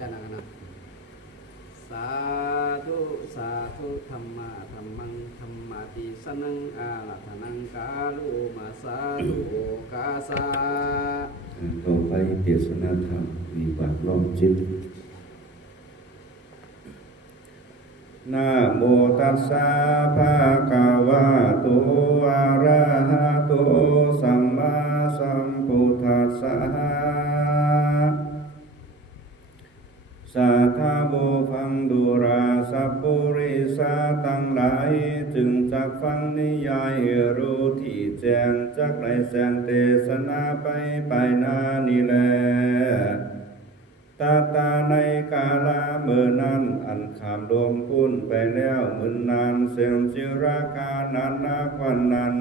กันนะสาธุสาธุธรรมะธรรมังธรรมาติสนังอาลัทนังกาลุมาสาธุกาสาต่อไปเทศนาธรรมวิบัติล้อมจิตนะโมตัสสะภะคะวะโตอะระหะโตสัมมาสัมพุทธัสสะสัทธาโบฟังดูราสัพพุริสาตั้งหลายจึงจักฟังนิยายรู้ที่แจ้งจักได้แสงเทศนาไปนานี่แลตาในกาลาเมื่อนั้นอันขามลมพ้นไปแล้วมื้อนานเสียงจิราการานนักวันนั้น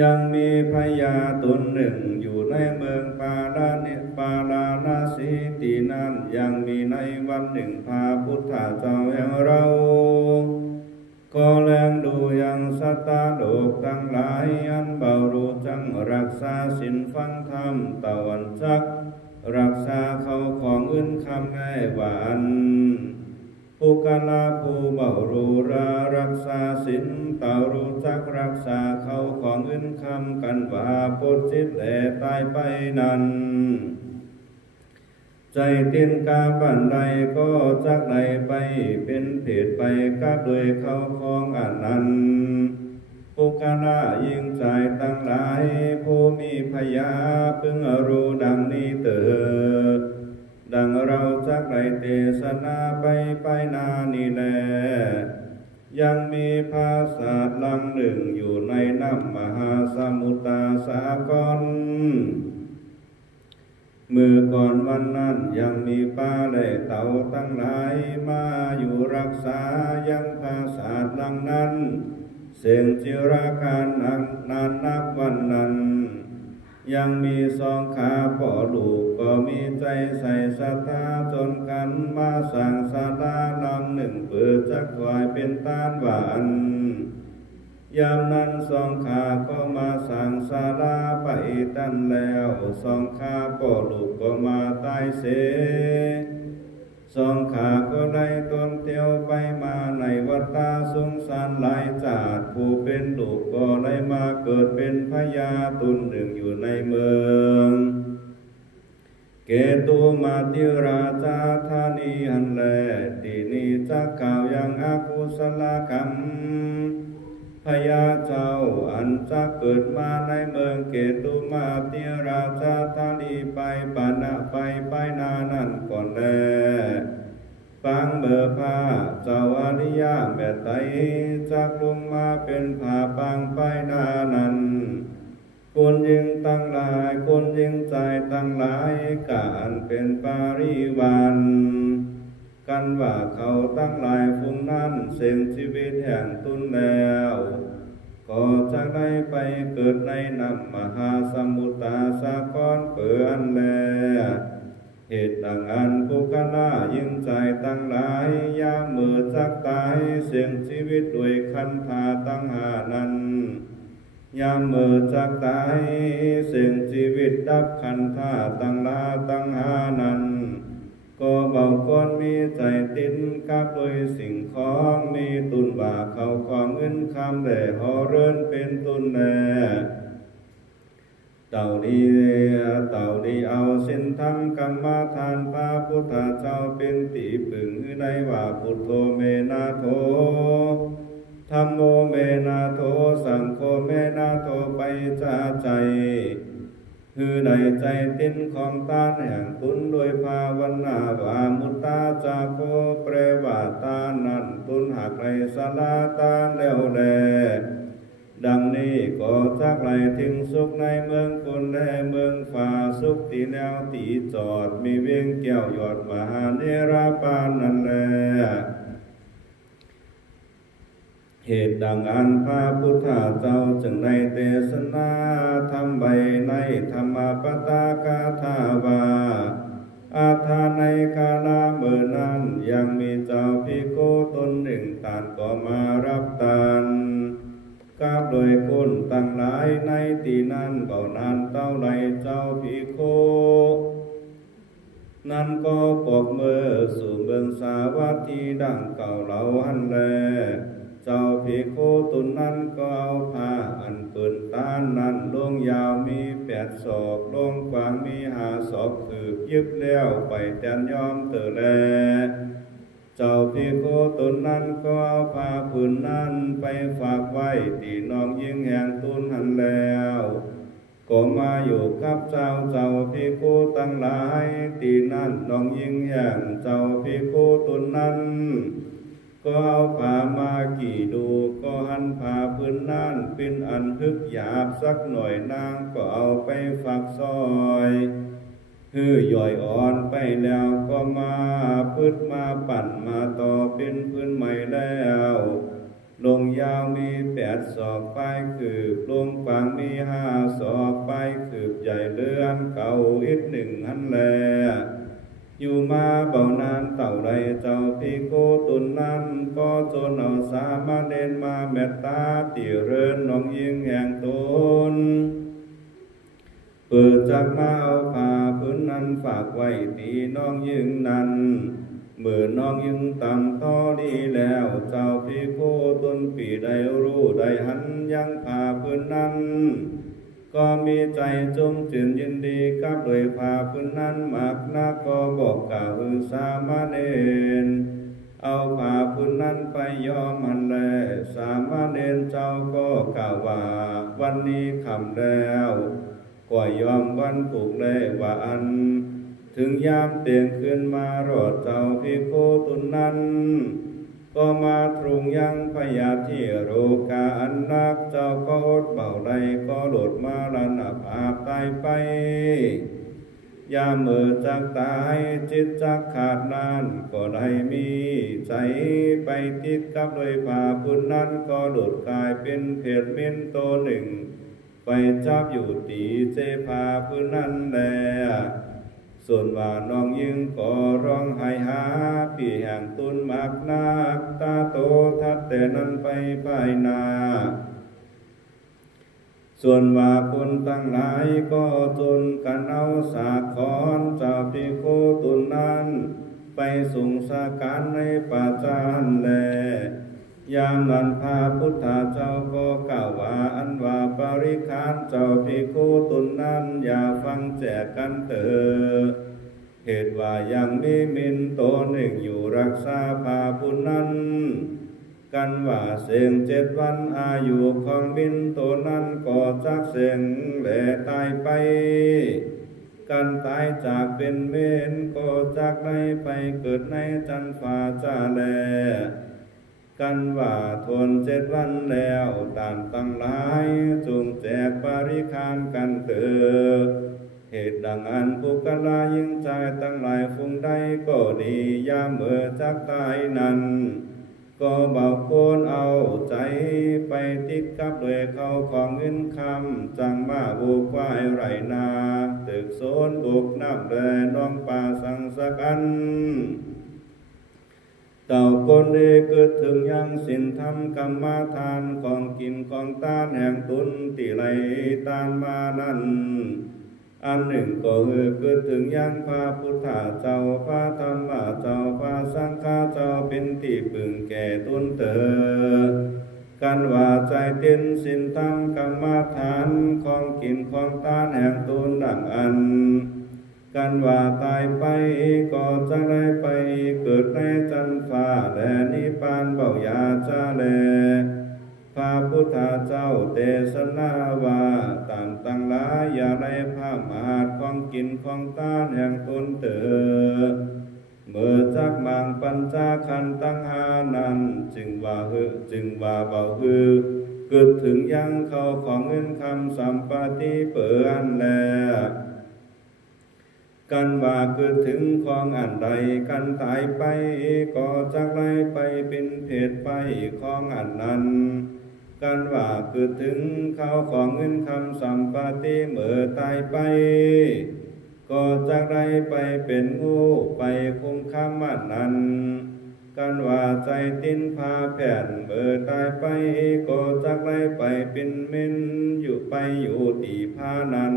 ยังมีพญาตนหนึ่งอยู่ในเมืองปาราณสีที่นั้นยังมีในวันหนึ่งพระพุทธเจ้าแห่งเราก็แลงดูยังสัตตาโลกทั้งหลายอันเบารู้จังรักษาศีลฟังธรรมตะวันจักรักษาเขาของอื่นคำได้หวานผู้กาลาผู้เบารู้รารักษาศีลเต่ารู้จักรักษาเขาของอื่นคำกันว่าพ้นจิตแหลตายไปนั้นใจเตียนกาบันใดก็จักไหลไปเป็นเพศไปกับโดยเขาของอันนั้นผู้กาลายิ่งใจตั้งหลายผู้มีพยาพึงรู้ดังนี้เถิดดังเราจักไหลเทศนาไปนานี่แลยังมีภาษาลำหนึ่งอยู่ในน้ำมหาสมุทรสากรเมื่อก่อนวันนั้นยังมีปลาและเต่าตั้งหลายมาอยู่รักษายังภาษาลำนั้นเสียงจิราการนานนับวันนั้นยังมีสองขาพ่อลูกก็มีใจใส่ศรัทธาจนกันมาสั่งศาลาลำหนึ่งเปิดจักถวายเป็นตานหวานยามนั้นสองขาก็มาสั่งศาลาไปตั้นแล้วสองขาพ่อลูกก็มาตายเสสองขาก็ได้ตนเที่ยวไปมาในวัฏฏะสงสารหลายจาดผู้เป็นลูกก็ได้มาเกิดเป็นพญาตนหนึ่งอยู่ในเมืองเกตุมาติราชาธานีหันแลที่นี้จักกล่าวยังอกุศลกรรมพญาเจ้าอันจะเกิดมาในเมืองเกตุมาติราชาธานีไปปานะไปนานั่นก่อนแลฟังเมื่อพระเจ้าอริยแม่ไตรจักลงมาเป็นผาปังไปนานั้นคนยิงตั้งหลายคนยิงใจตั้งหลายการเป็นปาริวารกันว่าเขาตั้งหลายฟุ้งนั้นเส้นชีวิตแห่งตุนแล้วก็จะได้ไปเกิดในน้ำมหาสมุทรสาครเปื่อนแลเหตุดังอันผู้กล้ายิ่งใจตั้งหลายยามเมื่อจักตายเสี่ยงชีวิตด้วยคันธาตั้งหานั้นยามเมื่อจักตายเสี่ยงชีวิตดับคันธาตั้งลาตั้งหานั้นก็เบาก้อนมีใจติดกับโดยสิ่งของมีตุนว่าเขาของเงินคำแต่หอเรินเป็นตุนแลเต่าดีเอาสิ้นธรรมกรรมฐานพระพุทธเจ้าเป็นติปึงได้ว่าพุทโธเมนาโธธัมโมเมนาโธสังโฆเมนาโธไปจาใจคือใดใจตินของตาแห่งตุนโดยภาวนาว่ามุตตาจาโคเปรวาตานันตุนหักในสลาตาแล้วแลดังนี้ก็จักไหลถึงสุขในเมืองคนและเมืองฟ้าสุขที่แล้วตีจอดมีเวียงแก้วยอดมหาเนราปานนั่นแลเหตุดังอันพระพุทธเจ้าจึงในเทศนาธรรมใบในธรรมปตากาถาวาอาทานในกาลเมื่อนั้นยังมีเจ้าภิกขุตนหนึ่งต่างก็มารับทานกราบโดยคนตั้งหลายในที่นั้นเบานานเต้าไหลเจ้าภิกขุ นั้นก็ปกมือสู่เมืองสาวัตถีดังเก่าเหล่าหันแลเจ้าภิกขุตุนั้นก็เอาผ้าอันปืนต้านนั้นลงยาวมี8 ศอกลงกว้างมี5 ศอกคืบยึบแล้วไปแตนยอมเตอแลเจ้าภิกขุตุนั้นก็เอาผ้าผืนนั้นไปฝากไว้ที่น้องยิ่งแห่งตุนหันแล้วก็มาอยู่กับเจ้าภิกขุทั้งหลายที่นั่นน้องยิ่งแห่งเจ้าภิกขุตุนั้นก็เอาผ้ามากี่ดูก็หันผ้าพื้นนั้นเป็นอันฮึกหยาบสักหน่อยนางก็เอาไปฝักซอยย่อยอ่อนไปแล้วก็มาพืชมาปั่นมาต่อเป็นพื้นใหม่แล้วลงยาวมี8 ศอกปลายคืบลงกว้างมี5 ศอกปลายคืบใหญ่เลื่อนเก่าอีก1หันแลอยู่มาเบานานเต่าใดเจ้าภิกขุตุนั้นก็จนเอาสามเณรมาเมตตาติเริญน้องยิ่งแห่งตนเปิดจากมาเอาผ้าพื้นนั้นฝากไว้ตีน้องยิ่งนั้นเมื่อน้องยิ่งตั้งต่อดีแล้วเจ้าภิกขุตุนปีได้รู้ได้หันยังผ้าพื้นนั้นก็มีใจจงจื่นยินดีกับโดยผ้าพื้นนั้นมากนักก็บอกกล่าวสามเณรเอาผ้าพื้นนั้นไปยอมหันแลสามเณรเจ้าก็กล่าวว่าวันนี้ค่ำแล้วก็ยอมวันผูกได้ว่าอันถึงยามเตียงขึ้นมารอดเจ้าภิกขุตุนั้นก็มาตรุงยังพยาธิโรกาอันนักเจ้าก็อดเบาใดก็โดดมาระนับอาบตายไปยามเมื่อจากตายจิตจากขาดนานก็ได้มีใจไปติดกับโดยผ้าพื้นนั้นก็โดดกลายเป็นเพชรเม่นโตหนึ่งไปจับอยู่ตีเจผ้าพื้นนั้นแลส่วนว่าน้องยิ่งก็ร้องไห้หาพี่แห่งตุนมากนักตาโตทัดแต่นั้นไปภายนาส่วนว่าคนตั้งหลายก็จนกันเอาสาคอนเจ้าภิกขุตุนั้นไปส่งสาการในป่าจานแลยามนั้นพระพุทธเจ้าก็กล่าวว่าอันว่าปริคานเจ้าภิกขุตุนั้นอย่าฟังแจกกันเถิดเหตุว่ายังมีมินโตหนึ่งอยู่รักษาพระพุทธนั้นกันว่าเสียง7 วันอายุของมินโตนั้นก็จักเสียงแหลตายไปกันตายจากเป็นเมนก็จักได้ไปเกิดในจันฟ้าจ้าแลกันว่าทน7 วันแล้วต่างตั้งหลายจงแจกปริคานกันเถิดเหตุดังอันผู้กลายิ่งใจตั้งหลายฟุ้งใดก็ดียามเมื่อจักตายนั้นก็เบาโคนเอาใจไปติดกับด้วยเขาของเงินคำจังมาบุกควายไรนาตึกโซนบุกน้ำแดน้องป่าสังสกันเต่าคนเดเกิดถึงยังสินธรรมกรรมาทานของกินของตานแห่งตุนติไหลตานมานั้นอันหนึ่งก็เกิดถึงยังพระพุทธเจ้าพระธรรมเจ้าพระสังฆเจ้าเป็นที่พึ่งแก่ตนเถิดกันว่าใจเต้นสินธรรมกรรมาทานของกินของตานแห่งตนดังอันกันว่าตายไปก็จะได้ไปเกิดในจันฟ้าและนิพพานเบายาจาแลพระพุทธเจ้าเทศนาว่าตามตั้งหลายอย่าได้พามาดของกินของตานแห่งตนเถิดเมื่อจักบางปัญจขันธ์ตั้งหานั้นจึงว่าเบาเกิดถึงยังเขาของเงินคำสัมปติเปิดอันแลกันว่าเกิดถึงของอันใดกันตายไปก็จักได้ไปเป็นเพศไปของอันนั้นกันว่าเกิดถึงเขาของเงินคำสัมปติเมื่อตายไปก็จักได้ไปเป็นงูไปคุ้มค่ำมันนั้นกันว่าใจติ้นพาแผ่นเมื่อตายไปก็จักได้ไปเป็นเม่นอยู่ไปอยู่ตีพานั้น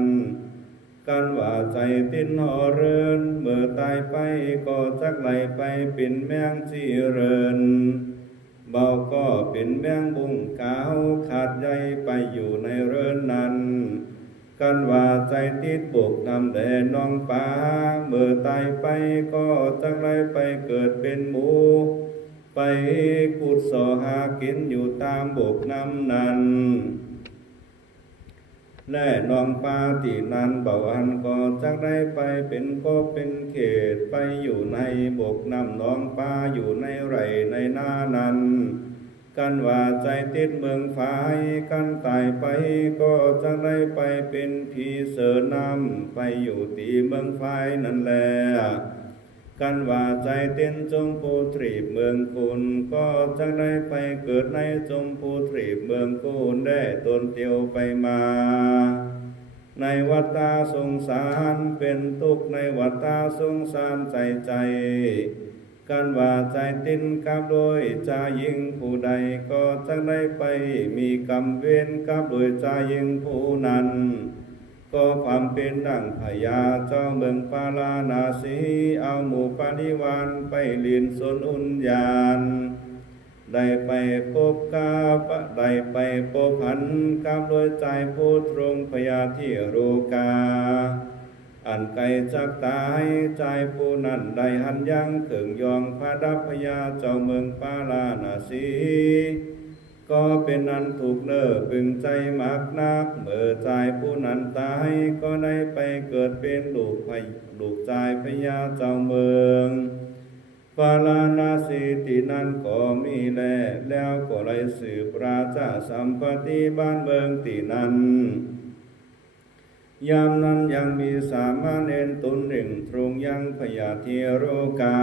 กันว่าใจติ้นหอเรินเมื่อตายไปก็จักไหลไปเป็นแมงจีเรินเบาก็เป็นแมงบุงขาวขาดใยไปอยู่ในเรินนั้นกันว่าใจติดบุกนำแด่น้องป่าเมื่อตายไปก็จักไหลไปเกิดเป็นหมูไปขุดสอหากินอยู่ตามบุกน้ำนั้นและน้องปลาที่นั้นเบาอันก็จักได้ไปเป็นก็เป็นเขตไปอยู่ในบกน้ำน้องปลาอยู่ในไร่ในนานั้นกันว่าใจติดเมืองฝ่ายกันตายไปก็จักได้ไปเป็นผีเสือนำไปอยู่ตีเมืองฝ่ายนั่นแหละกันว่าใจเต้นจมพูทรีบเมืองคุณก็จักได้ไปเกิดในจมพูทรีบเมืองคุณได้ตนเตียวไปมาในวัฏฏะสงสารเป็นทุกข์ในวัฏฏะสงสารใจกันว่าใจติ้นกับโดยใจยิงผู้ใดก็จักได้ไปมีกรรมเวรกับโดยใจยิงผู้นั้นก็ความเป็นดังพญาเจ้าเมืองปาลานาสีเอาหมู่ปาริวารไปเลียนสนอุญญาณได้ไปพบกาปะได้ไปพบหันกับโดยใจผู้ตรงพญาที่โรกาอันไกลจากตายใจผู้นั้นได้หันยังเข่งยองพระดับพญาเจ้าเมืองปาลานาสีก็เป็นอันถูกเลิกพึงใจมากนักเมื่อใจผู้นั้นตายก็ได้ไปเกิดเป็นลูกใจพญาเจ้าเมืองปาลานาสีที่นั้นก็มีแล้วก็ได้สืบราชาสัมปติบ้านเมืองที่นั้นยามนั้นยังมีสามเณรตนหนึ่งตรงยังพญาธิโรกา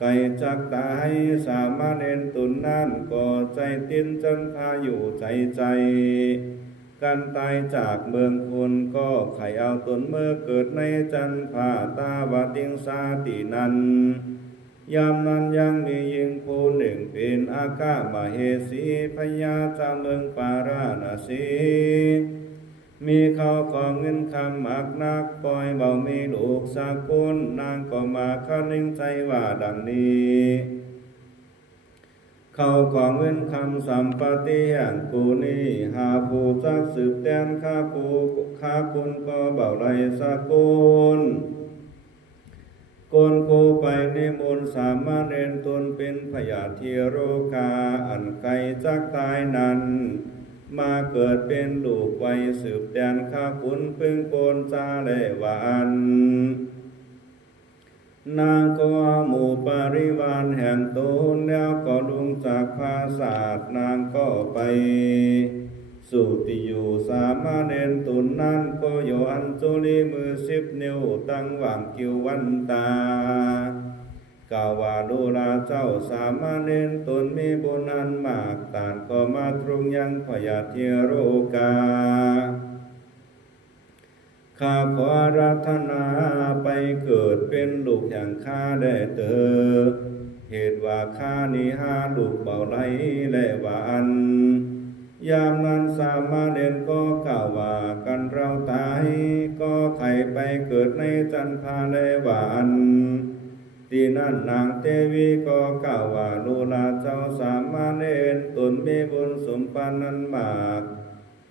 ไก่จักตายสามเณรตนนั้นก็ใจติ้นจันพาอยู่ใจการตายจากเมืองคุณก็ไขเอาตนเมื่อเกิดในจันพาตาวติงสาตินั้นยามนั้นยังมีหญิงผู้หนึ่งเป็นอากามเหสีพญาเจ้าเมืองปาราณสีมีเขาของเงินคำมากนักปล่อยเบามีลูกสักคนนางก็มาคันนึงใจว่าดังนี้เขาของเงินคำสัมปติอย่างกูนี้หาผู้จักสืบแดนข้าคุณก็เบาไรสักคนโกไปนิมนต์สามเณรตนเป็นพญาธิโรกาอันไกลจักตายนั้นมาเกิดเป็นลูกไว้สืบแดนข้าคุณพึ่งโกนจาเลวานนางก็หมู่ปาริวารแห่งตนแล้วก็ลุงจากภาษาทนางก็ไปสู่ที่อยู่สามเณรตนนั้นก็โยอัญจุลีมือ10 นิ้วตั้งวางกิววันตากาวาดูลาเจ้าสามเณรตนมีบุญอันมากต่างก็มาตรงยังพญาธิโรกาข้าขออาราธนาไปเกิดเป็นลูกแห่งข้าได้เถิดเหตุว่าข้านี้หาลูกเบาไหลและหวานยามนั้นสามเณรก็กล่าวว่ากันเราตายก็ไขไปเกิดในจันทาและหวานที่นั่นนางเทวีก็กล่าวว่าลูลาเจ้าสามเณรตนมีบุญสมปานนั้นมาก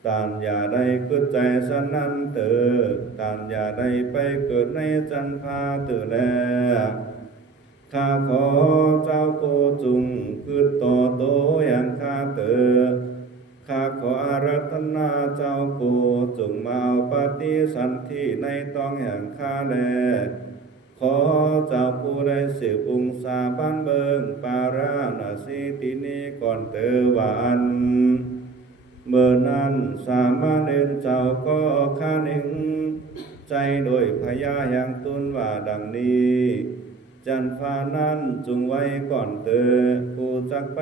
ตานอย่าได้เกิดใจสนันเตอตานอย่าได้ไปเกิดในจันทาเตอแลข้าขอเจ้าโกจุงคือต่อโตอย่างข้าเตอข้าขออาราธนาเจ้าโกจงมาเอาปฏิสันธิในต้องแห่งข้าแลขอเจ้าผู้ได้สืบองศาบ้านเบิงปาราณสีที่นี้ก่อนเตอหวานเมื่อนั้นสามเณรเจ้าก็ข้าหนึ่งใจโดยพญาอย่างตุนว่าดังนี้จันฟ้านั้นจุงไว้ก่อนเตอกูจักไป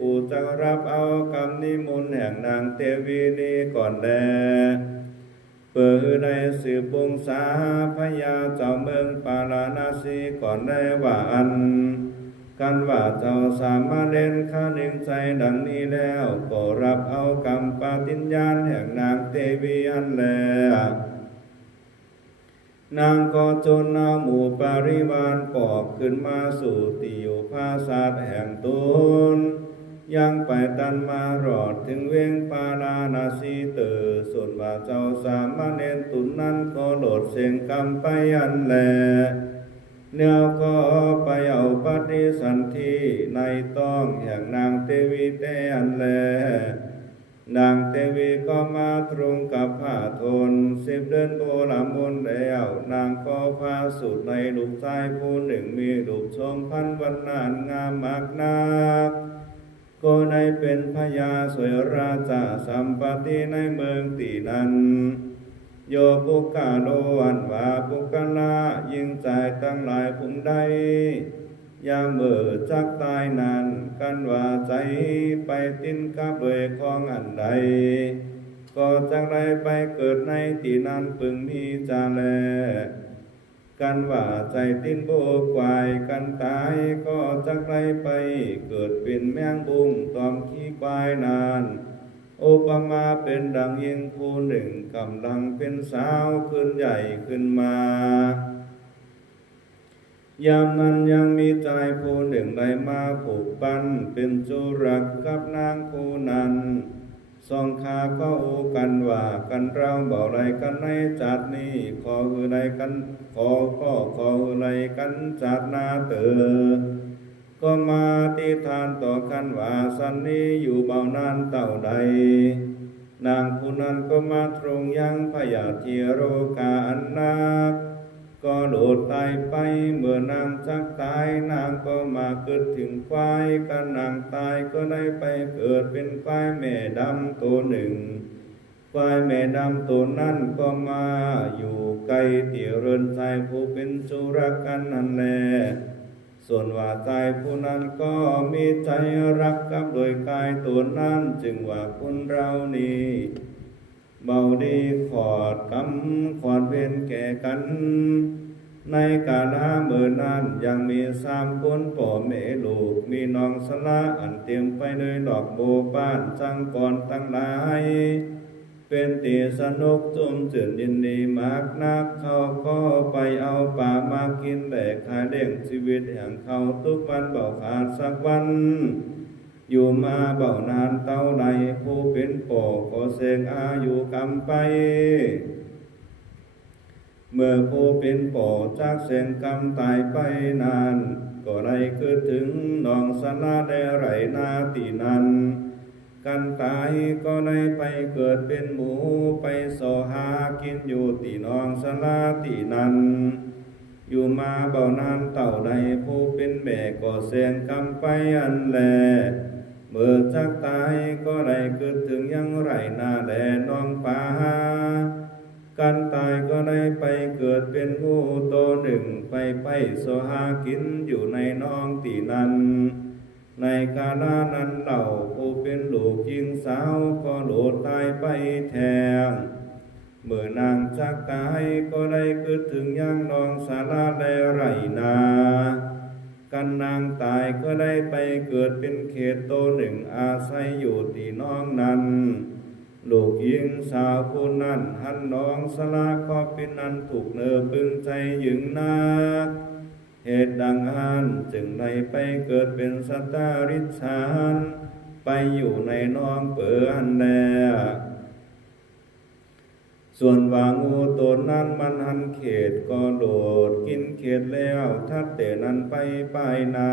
กูจักรับเอาคำนิมนต์แห่งนางเทวีนี้ก่อนแลเปิดได้สืบวงศาพญาเจ้าเมืองปาราณสีก่อนได้ว่าอันกันว่าเจ้าสามเณรข้าหนึ่งใจดังนี้แล้วก็รับเอากรรมปฏิญญาณแห่งนางเทวีอันแล นางก็จนนาหมู่ปริวารปอบขึ้นมาสู่ติโยภาสาทแห่งตนยังไปตันมารอดถึงเวงปาลานาสีเตอส่วนว่าเจ้าสามเณรตุนนั้นก็โหลดเสียงกรรมไปอันแลเนื้อก็ไปเอาปฏิสันธิในต้องแห่งนางเทวีเตอันแลนางเทวีก็มาตรงกับผ้าทน10 เดือนโบราณมนแล้วนางก็พาสุดในลูกชายผู้หนึ่งมีลูกชมพันวันนานงามมากนักก็ได้เป็นพญาสวยราชาสัมปติในเมืองตีนั้นโยปุกาโลอันว่าปุกลายิ่งใจตั้งหลายภูมิใดยามเมื่อจักตายนานกันว่าใจไปติ้นกับโดยของอันใดก็จักได้ไปเกิดในที่นั้นพึงมีจาแลกันว่าใจติ้นโบกวายกันตายก็จักได้ไปเกิดเป็นแมงบุ้งตอมขี้ควายนานอุปมาเป็นดังยิงผู้หนึ่งกำลังเป็นสาวขึ้นใหญ่ขึ้นมายามนั้นยังมีใจผู้หนึ่งได้มาผูกปั้นเป็นจุรักกับนางผู้นั้นสองขาก็อูกันว่ากันเราเบาไรกันในจัดนี้ขอคือไรกันขอคือไรกันจัดนาเตอก็มาติทานต่อกันว่าสันนี้อยู่เบานานเต่าใดนางผู้นั้นก็มาตรงยังพยาธิโรกาอันนักก็โดดตายไปเมื่อนางจักตายนางก็มาเกิดถึงควายกันนางตายก็ได้ไปเกิดเป็นควายแม่ดำตัวหนึ่งควายแม่ดำตัวนั้นก็มาอยู่ไกลที่เรือนใจผู้เป็นจุรกันนั่นแลส่วนว่าใจผู้นั้นก็มีใจรักกับโดยกายตัวนั้นจึงว่าคนเรานี้เบาดีขอดกำขอดเว้นแก่กันในกาลเมื่อนั้นยังมี3 คนพ่อแม่ลูกมีน้องสละอันเตรียมไปด้วยดอกโบบ้านจังก่อนตั้งหลายเป็นตีสนุกจุ่มจื่นยินดีมากนักเขาก็ไปเอาป่ามากินแต่ขายเลี้ยงชีวิตแห่งเขาทุกวันเบาขาดสักวันอยู่มาเบานานเท่าใดผู้เป็นพ่อก็เสงอายุกำไปเมื่อผู้เป็นพ่อจากเสงกำตายไปนานก็ได้คิดถึงน้องสละได้ไรนาตีนั้นกันตายก็ได้ไปเกิดเป็นหมูไปโสหากินอยู่ตีน้องสละตีนั้นอยู่มาเบานานเต่าใดผู้เป็นแม่ก็เสงกำไปอันแลเมื่อจักตายก็ได้เกิดถึงยังไรนาแลน้องป่ากันตายก็ได้ไปเกิดเป็นงูตัวหนึ่งไปโสหากินอยู่ในน้องตีนั้นในกาลนั้นเหล่าผู้เป็นลูกหญิงสาวก็โหลดตายไปแทงเมื่อนางจักตายก็ได้เกิดถึงยังน้องสาราและไรนากันนางตายก็ได้ไปเกิดเป็นเขตโตหนึ่งอาศัยอยู่ที่น้องนั้นลูกหญิงสาวผู้นั้นหันน้องสละก็เป็นนันถูกเนื้อพึงใจหยึงนักเหตุดังนั้นจึงได้ไปเกิดเป็นสัตตาริษานไปอยู่ในน้องเปื่อนแลส่วนว่างูตัวนั้นมันหันเขตก็โดดกินเขตแล้วทัดแต่นั้นไปนา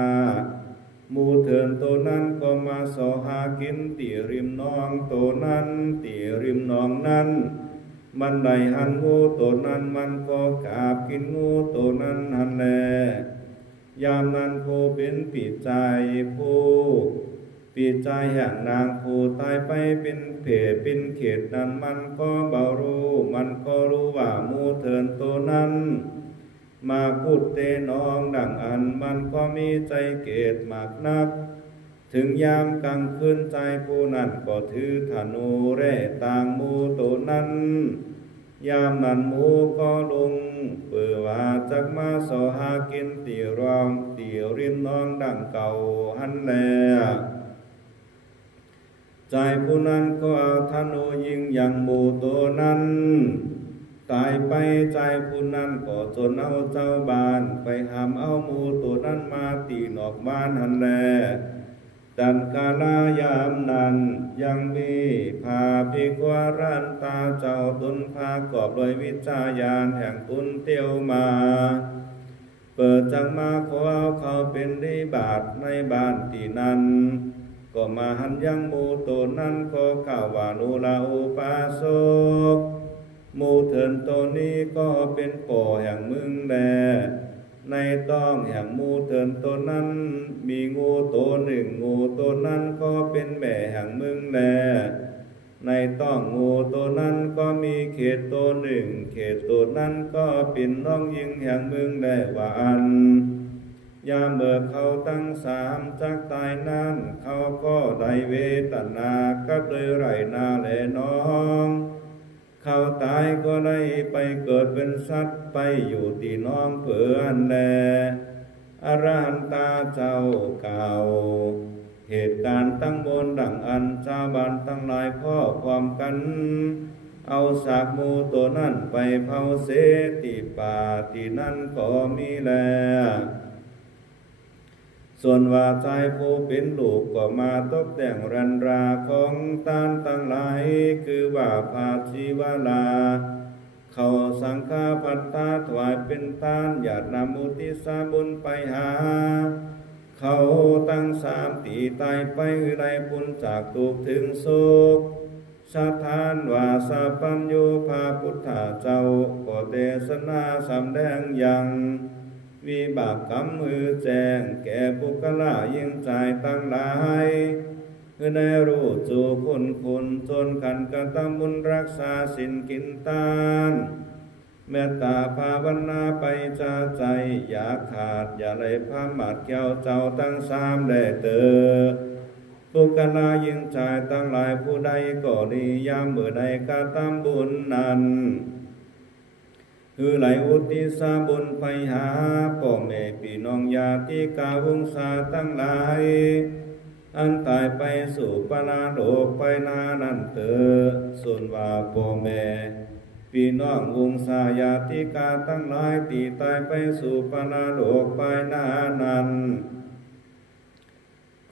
หมูเถินตัวนั้นก็มาสอหากินตีริมน้องตัวนั้นตีริมน้องนั้นมันได้หันงูตัวนั้นมันก็กาบกินงูตัวนั้นหันแลยามนั้นผู้เป็นปีใจผู้ปีใจแห่งนางผู้ตายไปเป็นเพศเป็นเขตนั้นมันก็เบารู้มันก็รู้ว่าหมูเถินตัวนั้นมาพูดเตน้องดังอันมันก็มีใจเกตมากนักถึงยามกลางคืนใจผู้นั้นก็ถือธนูแร่ต่างหมูตัวนั้นยามนั้นหมูก็ลงเปื่อว่าจักมาสอหากินตีรองตีริมน้องดังเก่าหันแลใจผู้นั้นก็เอาธนูยิงอย่างหมูตัวนั้น ตายไปใจผู้นั้นก็จนเอาเจ้าบ้านไปหามเอาหมูตัวนั้นมาตีนอกบ้านหันแลดันกาลายามนั้นยังมีพาภิกวารันตาเจ้าตุนพากอบโดยวิจายานแห่งตุนเตียวมาเปิดจังมาขอเอาเขาเป็นริบาทในบ้านตีนั้นก็มาหันยังหมูตัวนั้นก็กล่าวว่านุลาอุปาสกหมูเถินตัวนี้ก็เป็นป่อแห่งมึงแลในต้องแห่งหมูเถินตัวนั้นมีงูตัวหนึ่งงูตัวนั้นก็เป็นแม่แห่งมึงแลในต้องงูตัวนั้นก็มีเขตตัวหนึ่งเขตตัวนั้นก็เป็นน้องยิงแห่งมึงแลว่าอันยามเมื่อเขาตั้งสามจากตายนั้นเขาก็ได้เวทนาก็เลยไรนาแลน้องเขาตายก็ได้ไปเกิดเป็นสัตว์ไปอยู่ที่น้องเพื่อนแลอรหันตาเจ้าเก่าเหตุการณ์ตั้งบนดังอันชาวบ้านทั้งหลายข้อความกันเอาสากหมูตัวนั้นไปเผาเสติป่าที่นั่นก็มีแลส่วนว่าใจผู้เป็นลูกก็มาตกแต่งรันราของตานตั้งหลายคือว่าภาชีวลาเขาสังฆาพัตตาถวายเป็นทานญาตินำอุทิศบุญไปหาเขาตั้งสามตีตายไปไรบุญจากทุกข์ถึงสุขสถานว่าสาปัญโยภาพุทธาเจ้าก็เทศนาสำแดงยังวิบากกรรมมือแจ้งแก่บุคลายิ่งใจตั้งหลายคือได้รู้จูคุณจนขันกระทำบุญรักษาสินกินทานเมตตาภาวนาไปจาใจอย่าขาดอย่าไหลพามัดแก้วเจ้าตั้งสามแด่เตอบุคลายิ่งใจตั้งหลายผู้ใดก็ดียามเมื่อใดกระทำบุญนั้นคือไหลอุทิศบุญไปหาพ่อแม่พี่น้องญาติกาวงศาตั้งหลายอันตายไปสู่ปราโลกไปนานันเตอส่วนว่าพ่อแม่พี่น้องวงศาญาติกาตั้งหลายตีตายไปสู่ปราโลกไปนานั้น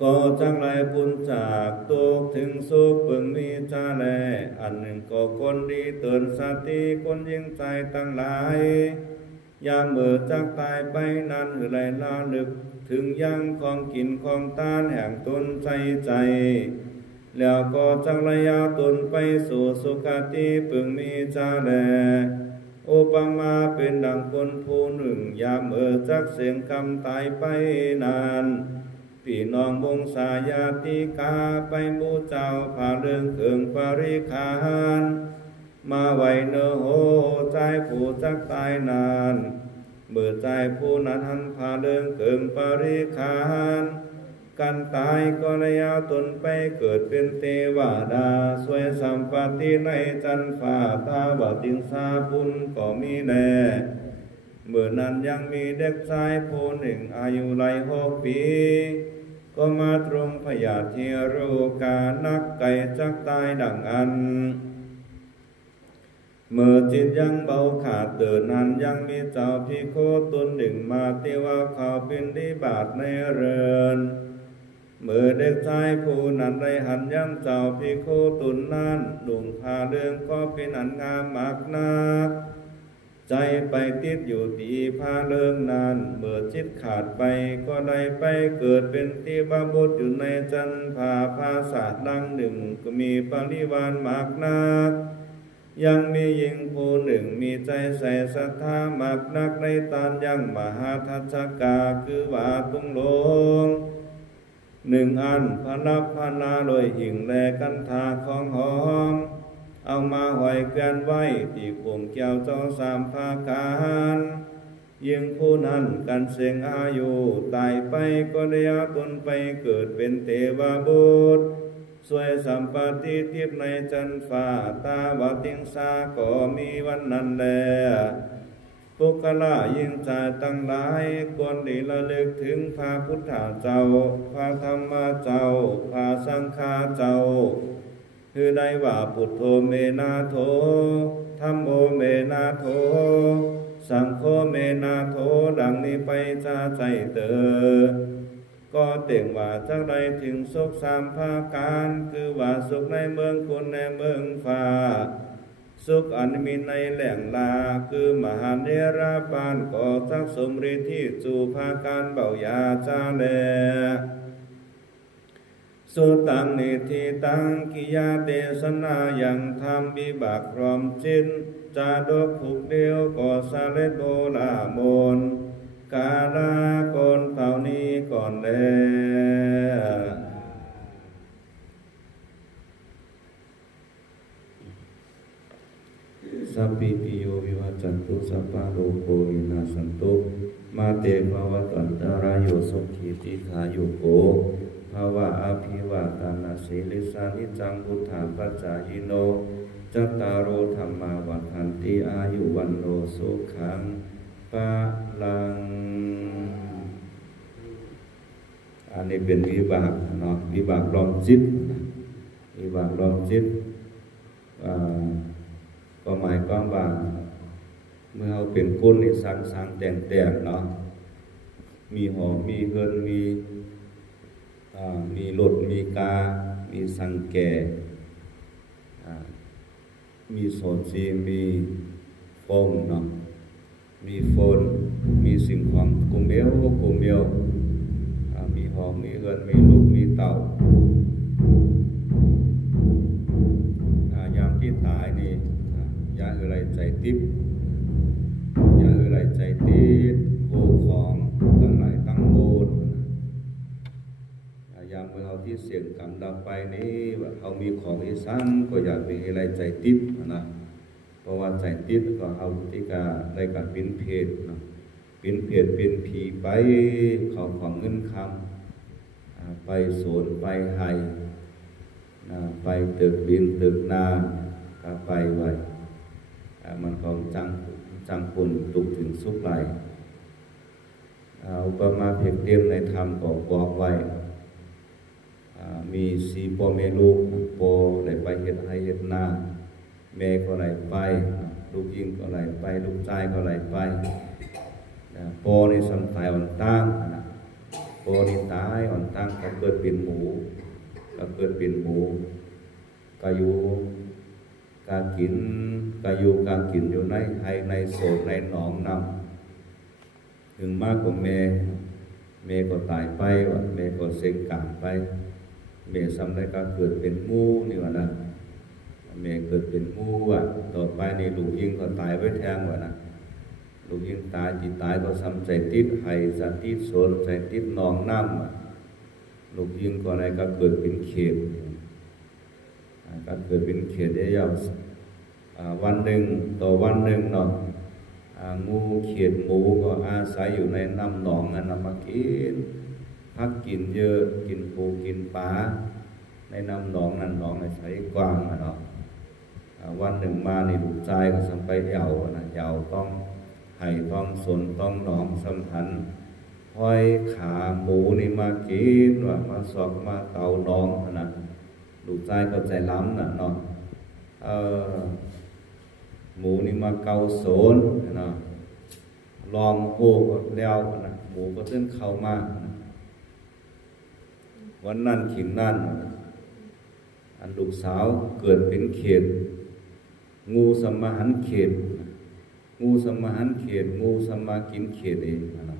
ก็จังไรบุญจากตกถึงสุขพึงมีจาแลอันหนึ่งก็คนดีเตือนสติคนยิ่งใจตั้งหลายยามเมื่อจากตายไปนั้นหรือไรลาลึกถึงยังของกินของตานแห่งตนใจแล้วก็จังระยะตนไปสู่สุคติพึงมีจาแลอุปมาเป็นดังคนผู้หนึ่งยามเมื่อจากเสียงคำตายไปนานพี่น้องวงศาญาติกาไปบูเจ้าผ่าเรื่องเครื่องปริขานมาไว้เนอโหใจผู้จักตายนานเมื่อใจผู้นั้นหันผ่าเรื่องเครื่องปริขานกันตายก็ระยะตนไปเกิดเป็นเทวดาสวยสัมปติในจันฟ้าตาบติงสาบุญก็มีแน่เมื่อนั้นยังมีเด็กชายผู้หนึ่งอายุไหล6 ปีก็มาตรงพยาธิโรกานักไก่จักตายดังอันเมื่อจิตยังเบาขาดเตือนนั้นยังมีเจ้าพิโคตนหนึ่งมาที่ว่าเขาเป็นริบาทในเรือนเมื่อเด็กชายผู้นั้นได้หันยังเจ้าพิโคตุนนั้นดุงพาเรื่องก็เป็นอันงามมากนักใจไปติดอยู่ที่พาเรื่องนั้นเมื่อจิตขาดไปก็ได้ไปเกิดเป็นที่บาบุตรอยู่ในจันทาภาษาดังหนึ่งก็มีปริวารมากนักยังมีหญิงผู้หนึ่งมีใจใส่ศรัทธามากนักในตานยังมหาทัชกาคือว่าตุงหลง1 อันพนับพนาโดยหิ่งแลกันทาของหอมเอามาหอยเกลียนไว้ที่กลุ่มแก้วเจ้าสามภาการยิ่งผู้นั้นกันเสียงอายุตายไปก็ได้อาตนไปเกิดเป็นเทวบุตรสวยสัมปติทิพย์ในจันฟ้าตาวติงสาก็มีวันนั้นแลปุคละยิ่งใจตั้งหลายควรดีระลึกถึงพระพุทธเจ้าพระธรรมเจ้าพระสังฆเจ้า คือได้ว่าพุทโธเมนาโถธัมโมเมนาโถสังโฆเมนาโถดังนี้ไปจะใจเตอก็เต่งว่าจากใดถึงสุขสามภาการคือว่าสุขในเมืองคุณในเมืองฟ้าสุขอันมีในแหล่งลาคือมหาเนราปานก่อจักสมฤทธิจูภาการเบายาจาแลสุตังนิธิตังกิยาเตสนายังธรรมวิบากพร้อมจิตจาดกผูกเดียวก่อสาเลโบลามนกาลาก่อนเท่านี้ก่อนแลสัพพิติโยวิวัจจันตุสัพพะโลกโควินาศสันตุมาเตภวะตันตรายโยสุขีติขายุโกภาวะอภิวาทานาสีลิสานิจังพุทธาปัจจายโนจัตตารโอธรรมาวัฏันติอายุวันโนสุขังปะลังอันนี้เป็นวิบากเนาะวิบากรองจิตวิบากรองจิตก็หมายความว่าเมื่อเราเป็นคนในสังแต่งเนาะมีหอมีเงินมีรถมีกามีสังแก่มีโซนซีมีโฟมเนาะมีโฟนมีสิ่งของกุมเบลมีหอมมีเงินมีลูกมีเต่ายามที่ตายนี่อย่าอะไรใจติบอย่าอะไรใจติดโอ้ของตั้งหลายตั้งโบนยามเมื่อเราที่เสี่ยงกรรมดับไปนี้ว่าเขามีของที่สั้นก็อย่าไปอะไรใจติดนะเพราะว่าใจติดก็เอาที่กาได้กับปินเพศนะปินเพศเป็นผีไปเขาของเงินคำไปโสนไปไห้ไปตึกดินตึกนาไปไว้มันของจังปุ่นตุกถึงสุขไหลอุปมาเพียงเตรียมในธรรมก็บอกไว้มีสีพ่อแม่ลูกพ่อไหลไปเฮ็ดให้เฮ็ดนาแม่ก็ไหลไปลูกยิงก็ไหลไปลูกชายก็ไหลไปพ่อในสัมตายอ่อนตั้งพ่อในตายอ่อนตั้งก็เกิดเป็นหมูก็อยู่การกินอยู่ในให้ในโสดในหนองน้ำถึงมากกว่าแม่ก็ตายไปว่าแม่ก็เสียงกามไปแม่ซ้ำได้ก็เกิดเป็นงูนี่ว่านะแม่เกิดเป็นงูอ่ะต่อไปนี่ลูกยิงก็ตายไว้แทงว่านะลูกยิงตายจิตตายก็ซ้ำใจติดให้สัตติดโสดใจติดหนองน้ำลูกยิงก็อะไรก็เกิดเป็นเขตก็เกิดเป็นเขตยาววันหนึ่งต่อวันหนึ่งเนาะงูเขียดหมูก็อาศัยอยู่ในน้ำหนองนั้นมากินพักกินเยอะกินปูกินปลาในน้ำหนองนั้นหนองในใสกว้างเนาะวันหนึ่งมาในลูกชายก็สัมไปเหยาต้องไห่ต้องสนต้องหนองสัมพันธ์ห้อยขาหมูนี่มากินว่ามาสอกมาเตาหนองขนาดลูกชายก็ใจล้ำเนาะหมูนี่มาเกาโสนนะลองโอ้ก็แล้วนะหมูก็เส้นเข้ามาวันนั้นขิงนั่นอันลูกสาวเกิดเป็นเขตงูสมหันเขตงูสมหันเขตงูสมากินเขตเองนะ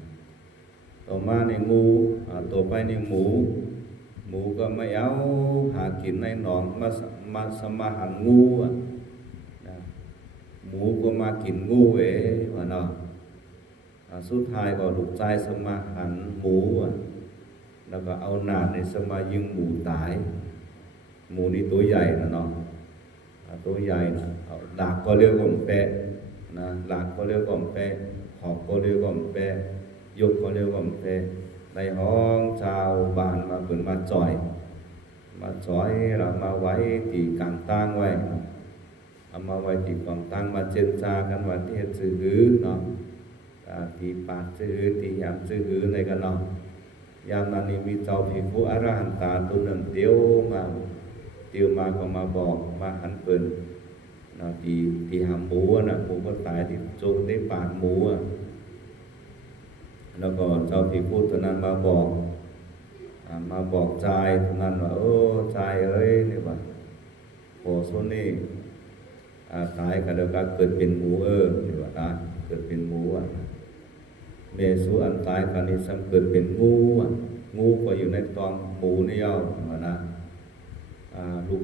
ต่อมาในงูต่อไปในหมูก็ไม่เอาหากินในหนองมาสมาหันงูหมูก็มากินงูว่าเนาะสุดท้ายก็ลูกชายสมาหันหมูแล้วก็เอาหนาในสมายิงหมูตายหมูนี่ตัวใหญ่นะเนาะตัวใหญ่นะหลักก็เรียกว่าแปะนะหลักก็เรียกว่าแปะหอกก็เรียกว่าแปะยกก็เรียกว่าแปะในห้องชาวบ้านมาเปิดมาจ่อยเรามาไว้ตีกันตั้งไว้เอามาไว้ตีกองตั้งมาเจรจากันว่าที่ซื้อหื้อเนาะตีปากซื้อหื้อตียำซื้อหื้อในกันเนาะยามนั้นนี่มีเจ้าภิกขุอรหันตาตัวหนึ่งเดียวมา ติวมาก็มาบอกมาหันเปิ้นนะที่หามหมูน่ะหมูก็ตายที่จงได้ปาดหมูแล้วก็เจ้าที่พูดเท่านั้นมาบอกใจเท่านั้นว่าใจเอ้ยนี่ว่าโหส่วนนี้ตายก็เดี๋ยวก็เกิดเป็นหมูนี่ว่านะเกิดเป็นหมูเมสุอันตายกันนี้ซ้ำเกิดเป็นงูก็อยู่ในตองหมูนี่เอาว่านะลูก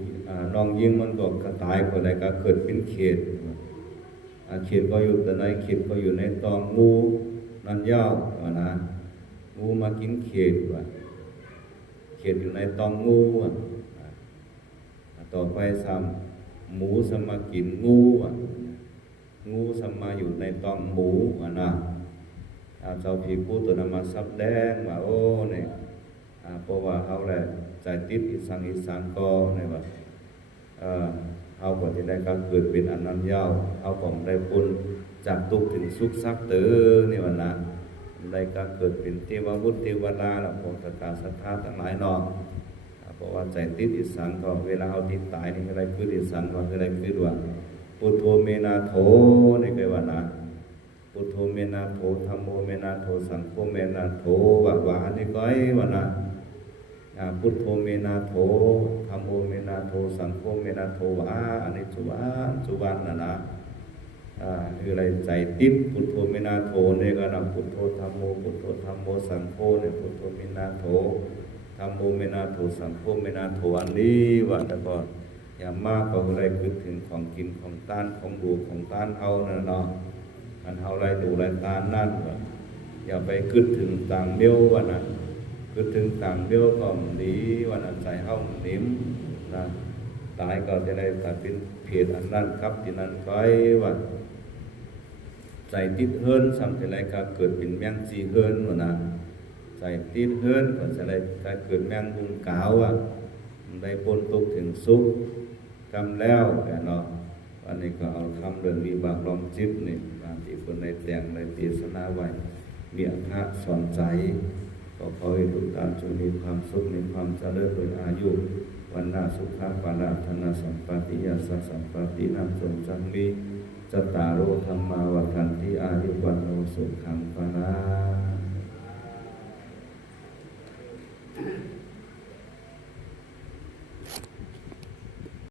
น้องยิงมันก็กระตายก็ได้ก็เกิดเป็นเขตเขตก็อยู่แต่ในเขตก็อยู่ในตองงูนั่นยาวว่านะงูมากินเขตว่าเขตอยู่ในตองงูต่อไปซ้ำหมูสมากินงูงูสมาอยู่ในตองหมูว่านะเจ้าพี่พูดตัวนั้นมาซับแดงว่าเนี่ยเพราะว่าเขาแหละใจติดอีสังก็เนี่ยว่าเขาก็จะได้การเกิดเป็นอนันต์ยาวเขาก็ได้พ้นจากทุกข์ถึงสุขสักเตอเนี่ยว่านะได้การเกิดเป็นเทวบุตรเทวดาและพวกตถาศรัทธาทั้งหลายนอเพราะว่าใจติดอีสังก็เวลาเขาติดตายนี่อะไรคืออีสังว่าอะไรคือว่าพุทโธเมนาโถนี่คือว่านะพุทโธเมนาโถธัมโมเมนาโถสังโฆเมนาโถว่านี่ก็ว่านะพุทโธเมนาโถธัมโมเมนาโถสังโฆเมนาโถอันนี้จุวันนะคืออะไรใจติดพุทโธเมนาโถเนี่ยก็นำพุทโธธัมโมพุทโธธัมโมสังโฆเนี่ยพุทโธเมนาโถธัมโมเมนาโถสังโฆเมนาโถอันนี้ว่าแต่ก่อนอย่ามากก็อะไรคิดถึงของกินของต้านของดูของต้านเอานั่นเนาะอันเฮาไรดูไรต้านนั่นอย่าไปคิดถึงต่างเดียวว่านะคิดถึงต่างเดียวก็ดีว่านั้นใจเฮานิ่มนะตายก็จะได้ตัดเป็นเพศอันนั้นครับที่นั้นก็ว่าใจติดเฮิรนซ้ำที่ไรก็เกิดเป็นแมงจีเฮิรนว่านะใจติดเฮิรนก็จะได้เกิดแมงมุมกาวได้พ้นทุกข์ถึงสุขกำแล้วเนาะวันนี้ก็เอาคำเรื่องวิบากลองจิตนี่ตามที่คนในแต่งในเทศนาไว้มีอรรถะสอนใจก็ขอให้ทุกท่านจงมีความสุขมีความเจริญโดยอายุวันนาสุขะปาราธนาสัมปติยาสัมปตินามสมจังมีจตารโอธรรมาวัฏันติอายุวันโนสุขังปารา